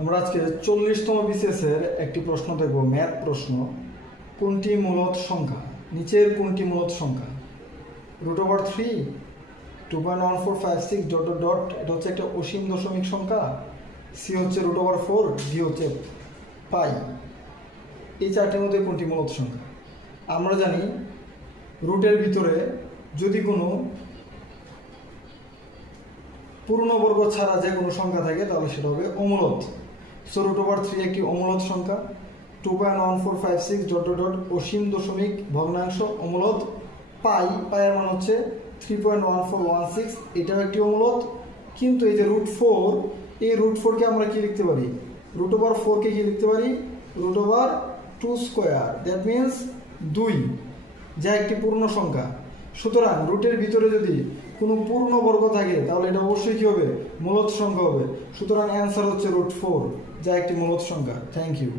আমরা আজকে চল্লিশতম বিসিএসের একটি প্রশ্ন দেখব, ম্যাথ প্রশ্ন। কোনটি মূলত সংখ্যা? নিচের কোনটি মূলত সংখ্যা? Root over three two point one four five six dot dot এটা হচ্ছে একটা অসীম দশমিক সংখ্যা। সি হচ্ছে রুট ওভার ফোর ডি হচ্ছে পাই। এই চারটির মধ্যে কোনটি মূলত সংখ্যা? আমরা জানি রুটের ভিতরে যদি কোনো পূর্ণবর্গ ছাড়া যে কোনো সংখ্যা থাকে, তাহলে সেটা হবে অমূলত। সো রুট ওভার থ্রি একটি অমূলত সংখ্যা। Two point one four five six dot dot অসীম দশমিক ভগ্নাংশ অমূলত। পাই পায়ের মান হচ্ছে three point one four one six এটাও একটি অমূলত। কিন্তু এই যে রুট ফোর এই রুট ফোরকে আমরা কী লিখতে পারি? রুট ওভার ফোরকে কী লিখতে পারি? Root over two square that means দুই, যা একটি পূর্ণ সংখ্যা। সুতরাং রুটের ভিতরে যদি কোনো পূর্ণবর্গ থাকে, তাহলে এটা অবশ্যই কী হবে? মূলত সংখ্যা হবে। সুতরাং অ্যান্সার হচ্ছে রুট ফোর যা একটি মূলত সংখ্যা। Thank you